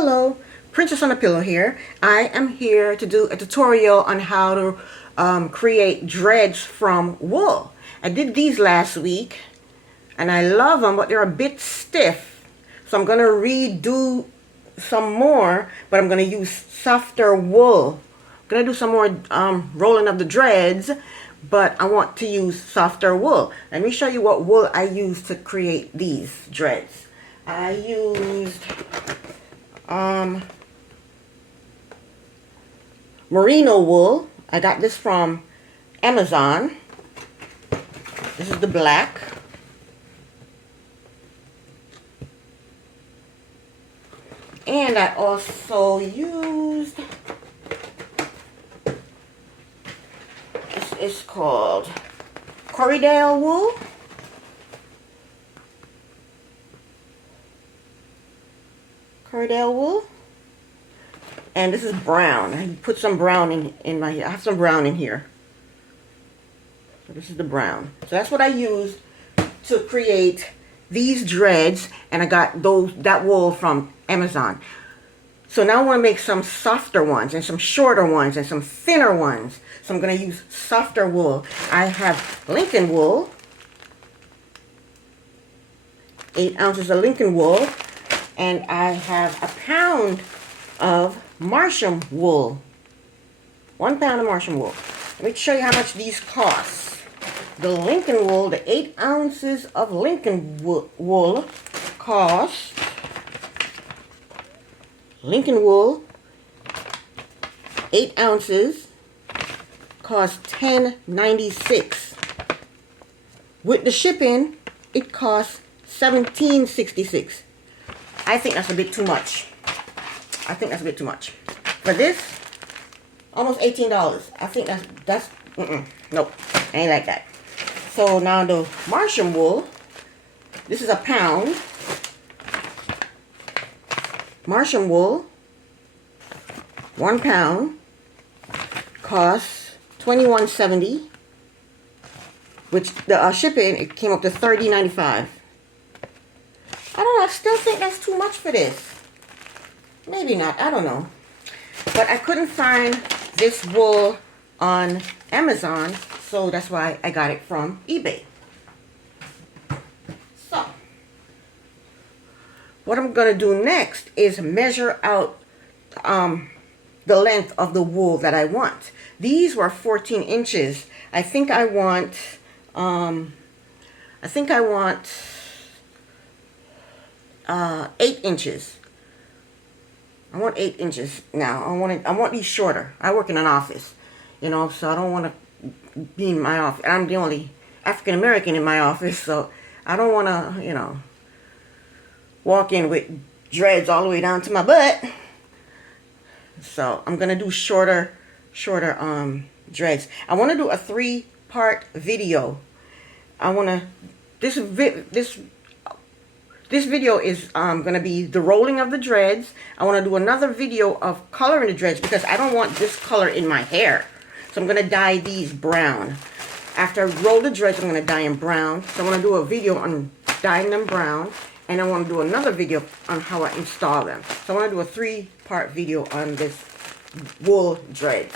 Hello, Princess on a Pillow here. I am here to do a tutorial on how to create dreads from wool. I did these last week and I love them, but they're a bit stiff. So I'm going to redo some more, but I'm going to use softer wool. I'm going to do some more rolling of the dreads, but I want to use softer wool. Let me show you what wool I used to create these dreads. I used merino wool. I got this from Amazon. This is the black. And I also used, this is called Corriedale wool. Corriedale wool. And this is brown. I put some brown in my, I have some brown in here. So this is the brown. So that's what I used to create these dreads, and I got that wool from Amazon. So now I want to make some softer ones and some shorter ones and some thinner ones. So I'm going to use softer wool. I have Lincoln wool, 8 ounces of Lincoln wool, and I have a pound of Masham wool. 1 pound of Masham wool. Let me show you how much these cost. The Lincoln wool, the 8 ounces of Lincoln wool cost, Lincoln wool, 8 ounces, cost $10.96. With the shipping, it costs $17.66. I think that's a bit too much. I think that's a bit too much. For this, almost $18. I think that's nope, I ain't like that. So now the Masham wool, this is a pound. Masham wool, 1 pound, costs $21.70. Which the shipping, it came up to $30.95. I don't know, I still think that's too much for this. Maybe not, I don't know. But I couldn't find this wool on Amazon, so that's why I got it from eBay. So, what I'm going to do next is measure out the length of the wool that I want. These were 14 inches. I think I want 8 inches. I want 8 inches now. I want these shorter. I work in an office, you know, so I don't want to be in my office. I'm the only African American in my office, so I don't want to, you know, walk in with dreads all the way down to my butt. So I'm gonna do shorter dreads. I want to do a 3-part video. I want to this video is going to be the rolling of the dreads. I want to do another video of coloring the dreads because I don't want this color in my hair. So I'm going to dye these brown. After I roll the dreads, I'm going to dye them brown. So I want to do a video on dyeing them brown. And I want to do another video on how I install them. So I want to do a 3-part video on this wool dreads.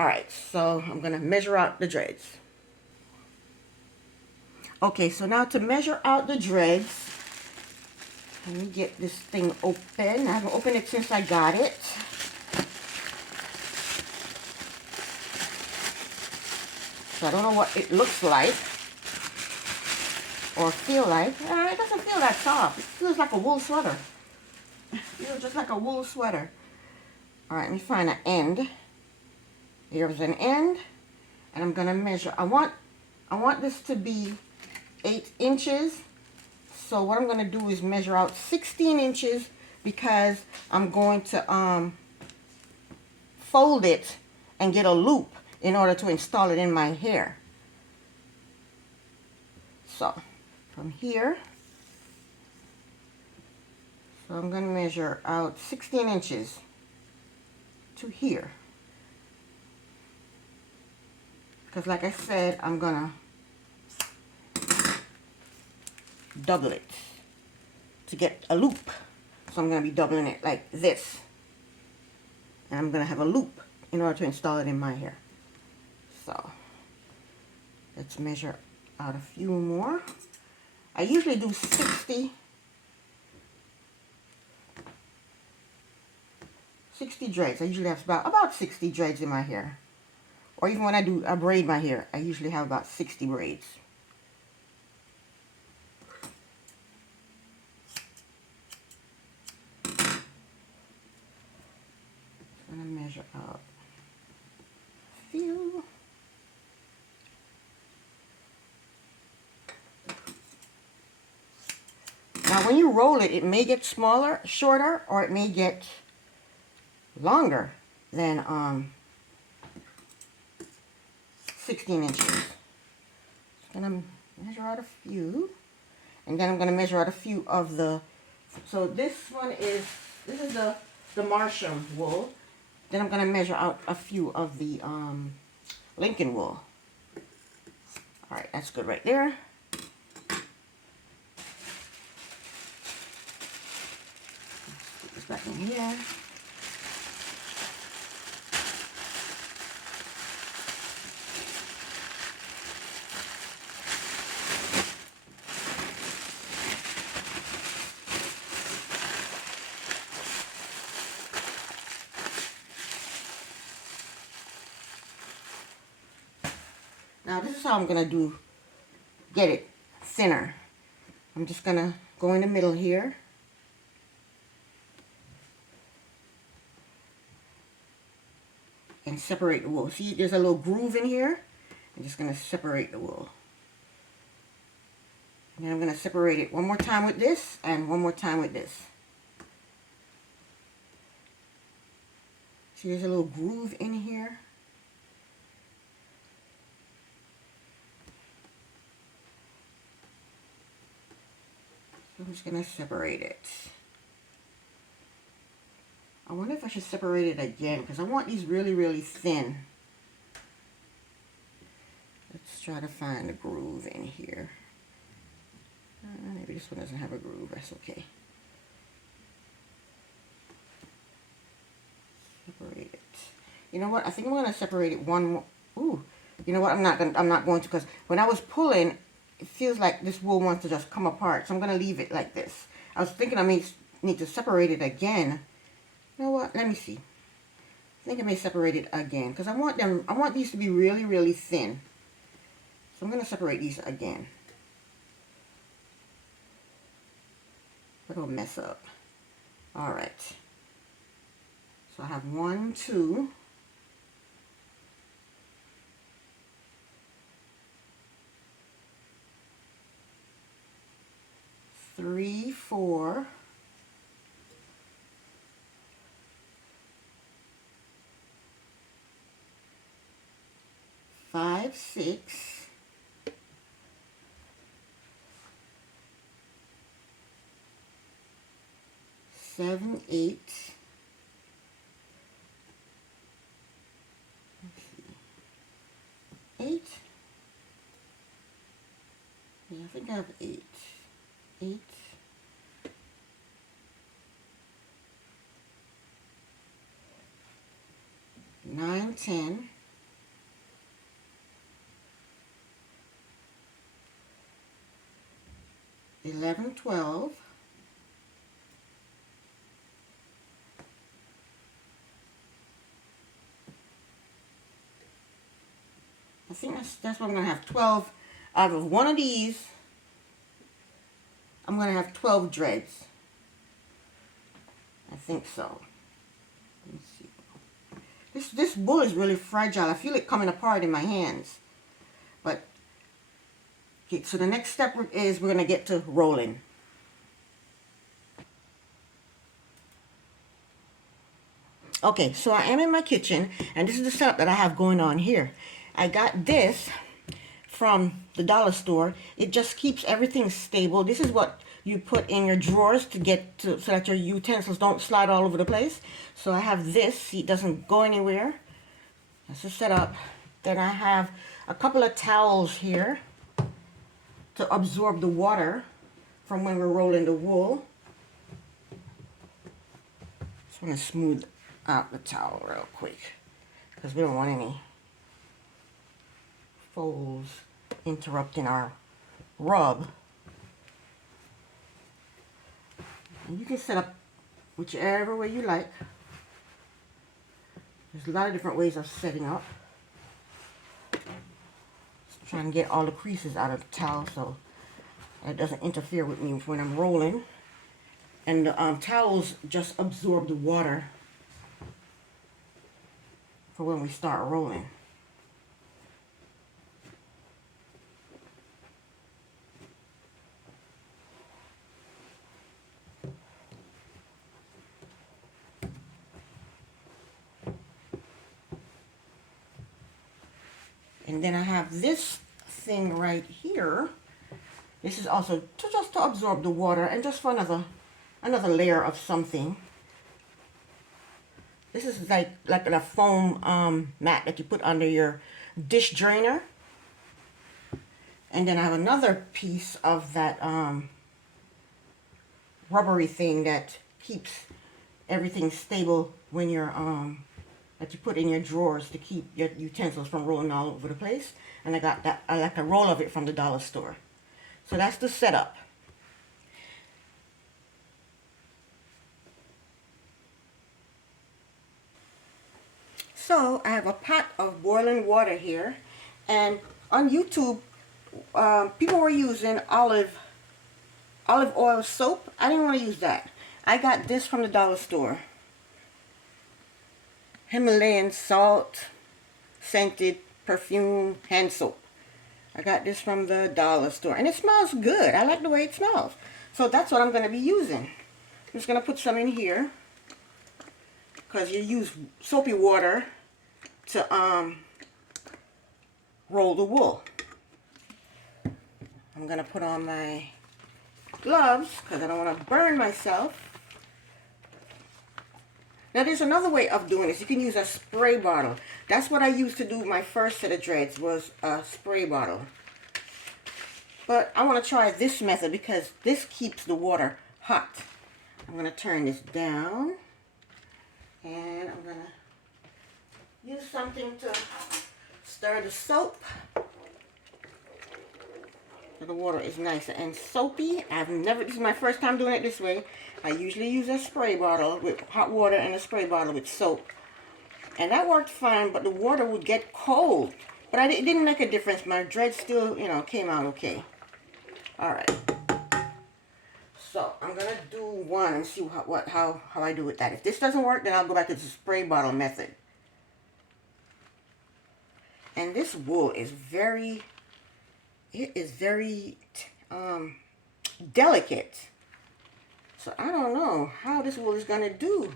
Alright, so I'm going to measure out the dreads. Okay, so now to measure out the dreads, let me get this thing open. I haven't opened it since I got it. So I don't know what it looks like or feel like. It doesn't feel that soft. It feels like a wool sweater. It feels just like a wool sweater. Alright, let me find an end. Here's an end. And I'm going to measure. I want this to be 8 inches. So what I'm going to do is measure out 16 inches because I'm going to fold it and get a loop in order to install it in my hair. So from here, so I'm going to measure out 16 inches to here. Because like I said, I'm going to double it to get a loop. So I'm going to be doubling it like this. And I'm going to have a loop in order to install it in my hair. So let's measure out a few more. I usually do 60 dreads. I usually have about 60 dreads in my hair. Or even when I braid my hair, I usually have about 60 braids. I'm going to measure out a few. Now when you roll it, it may get smaller, shorter, or it may get longer than 16 inches. So I'm going to measure out a few. And then I'm going to measure out a few of the, so this is the Masham wool. Then I'm going to measure out a few of the Lincoln wool. Alright, that's good right there. Let's put this back in here. Now this is how I'm going to get it thinner. I'm just going to go in the middle here. And separate the wool. See, there's a little groove in here. I'm just going to separate the wool. And then I'm going to separate it one more time with this and one more time with this. See, there's a little groove in here. So I'm just going to separate it. I wonder if I should separate it again because I want these really, really thin. Let's try to find a groove in here. Maybe this one doesn't have a groove. That's okay. Separate it. You know what? I think I'm going to separate it one more. Ooh. You know what? I'm not going to because when I was pulling, it feels like this wool wants to just come apart. So I'm going to leave it like this. I was thinking I may need to separate it again. You know what? Let me see. I think I may separate it again because I want these to be really, really thin. So I'm going to separate these again. It'll mess up. Alright. So I have 1, 2. 3, 4. 5, 6. 7, 8. Let's see. 8. Yeah, I think I have 8. 8. 9, 10. 11, 12. I think that's what I'm going to have. 12 out of one of these. I'm going to have 12 dreads. I think so. Let me see. This wool is really fragile. I feel it coming apart in my hands. But okay, so the next step is we're going to get to rolling. Okay, so I am in my kitchen, and this is the setup that I have going on here. I got this from the dollar store. It just keeps everything stable. This is what you put in your drawers to so that your utensils don't slide all over the place. So I have this. See, it doesn't go anywhere. That's the setup. Then I have a couple of towels here to absorb the water from when we're rolling the wool. want to smooth out the towel real quick because we don't want any folds interrupting our rub. And you can set up whichever way you like. There's a lot of different ways of setting up. Just trying to get all the creases out of the towel so it doesn't interfere with me when I'm rolling. And the towels just absorb the water for when we start rolling. And then I have this thing right here. This is also just to absorb the water and just for another layer of something. This is like a foam mat that you put under your dish drainer. And then I have another piece of that rubbery thing that keeps everything stable when you're that you put in your drawers to keep your utensils from rolling all over the place. And I like a roll of it from the dollar store. So that's the setup. So I have a pot of boiling water here, and on YouTube people were using olive oil soap. I didn't want to use that. I got this from the dollar store. Himalayan salt scented perfume hand soap. I got this from the dollar store, and it smells good. I like the way it smells. So that's what I'm going to be using. I'm just going to put some in here because you use soapy water to roll the wool. I'm going to put on my gloves because I don't want to burn myself. Now there's another way of doing this. You can use a spray bottle. That's what I used to do my first set of dreads, was a spray bottle. But I want to try this method because this keeps the water hot. I'm going to turn this down. And I'm going to use something to stir the soap. So the water is nice and soapy. This is my first time doing it this way. I usually use a spray bottle with hot water and a spray bottle with soap. And that worked fine, but the water would get cold. But it didn't make a difference. My dreads still, came out okay. Alright. So I'm going to do one and see how I do with that. If this doesn't work, then I'll go back to the spray bottle method. And this wool is very delicate. So I don't know how this wool is going to do.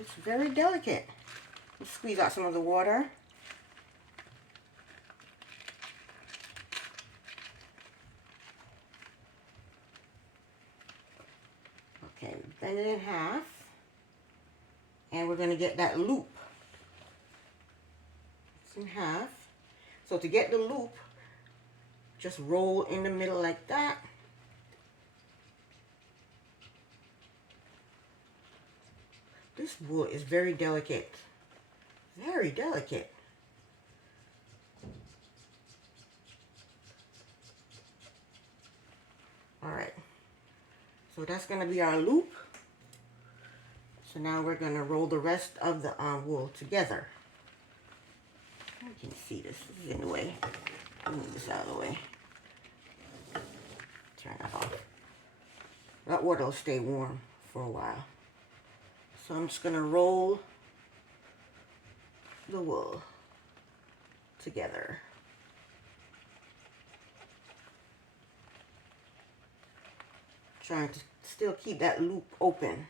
It's very delicate. Let's squeeze out some of the water. Okay, bend it in half. And we're going to get that loop. It's in half. So to get the loop, just roll in the middle like that. This wool is very delicate. Very delicate. Alright. So that's going to be our loop. So now we're going to roll the rest of the wool together. You can see this. This is in the way. Move this out of the way. Turn that off. That water will stay warm for a while. So I'm just going to roll the wool together. Trying to still keep that loop open.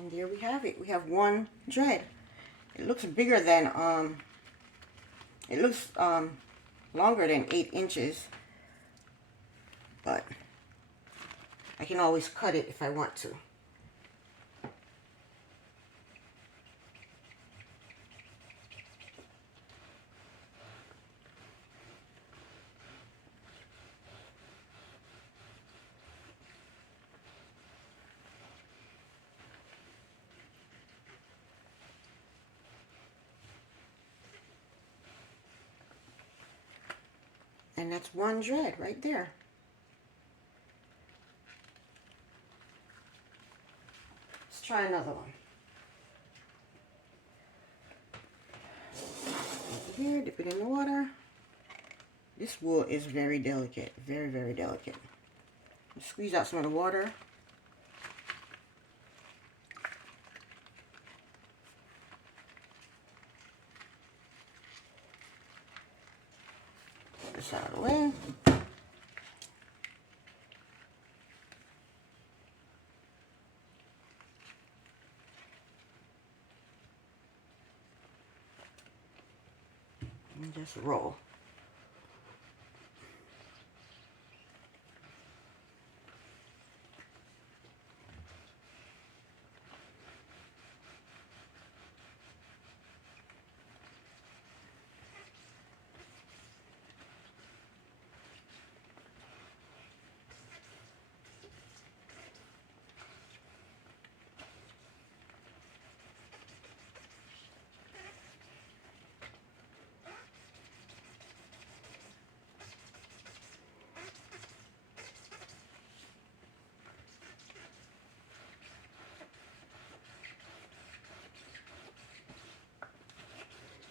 And there we have it. We have one dread. It looks bigger than, it looks longer than 8 inches. But I can always cut it if I want to. And that's one dread right there. Let's try another one. Over here, dip it in the water. This wool is very delicate, very, very delicate. Squeeze out some of the water. Put this out of the way. And just roll.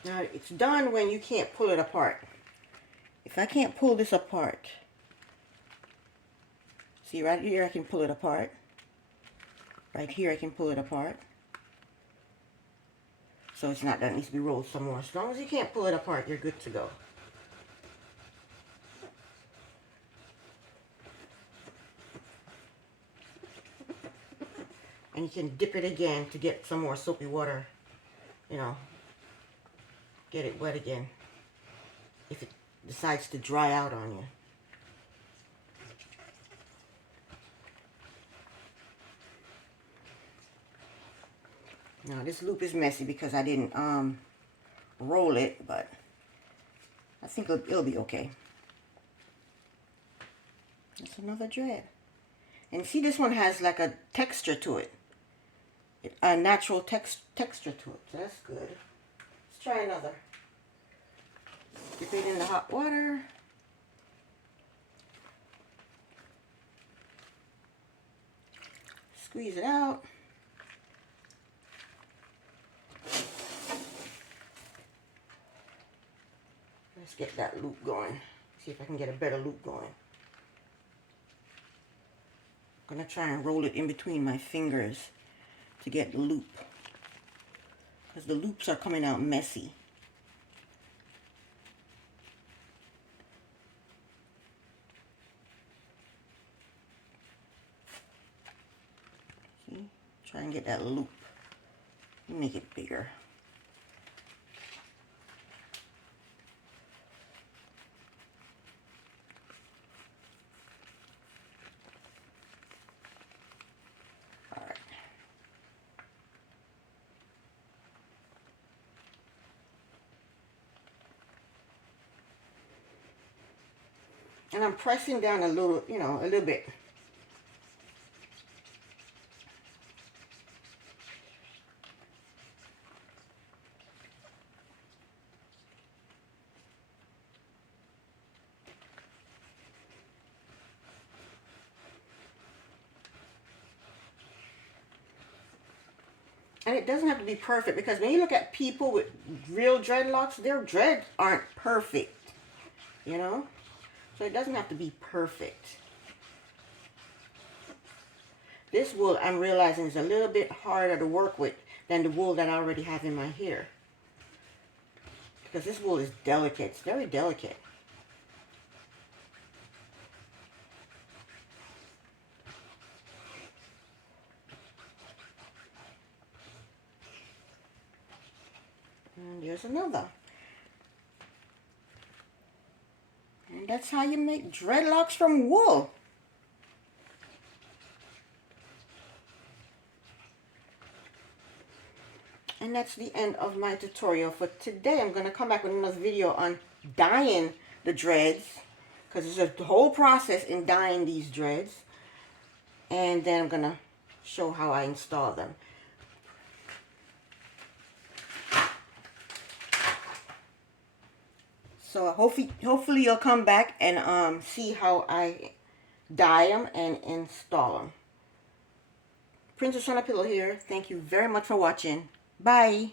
Now it's done when you can't pull it apart. If I can't pull this apart, see right here I can pull it apart. Right here I can pull it apart. So it's not, that needs to be rolled some more. As long as you can't pull it apart, you're good to go. And you can dip it again to get some more soapy water, you know, get it wet again if it decides to dry out on you. Now this loop is messy because I didn't roll it, but I think it'll be okay. That's another dread. And see, this one has like a texture to it. A natural texture to it. So that's good. Let's try another. Dip it in the hot water. Squeeze it out. Let's get that loop going. See if I can get a better loop going. I'm going to try and roll it in between my fingers to get the loop, because the loops are coming out messy. See? Try and get that loop. Make it bigger. And I'm pressing down a little, you know, a little bit. And it doesn't have to be perfect, because when you look at people with real dreadlocks, their dreads aren't perfect, you know? So it doesn't have to be perfect. This wool, I'm realizing, is a little bit harder to work with than the wool that I already have in my hair. Because this wool is delicate. It's very delicate. And there's another. And that's how you make dreadlocks from wool. And that's the end of my tutorial for today. I'm going to come back with another video on dyeing the dreads, because there's a whole process in dyeing these dreads. And then I'm going to show how I install them. So hopefully you'll come back and see how I dye them and install them. Princess on a Pillow here. Thank you very much for watching. Bye.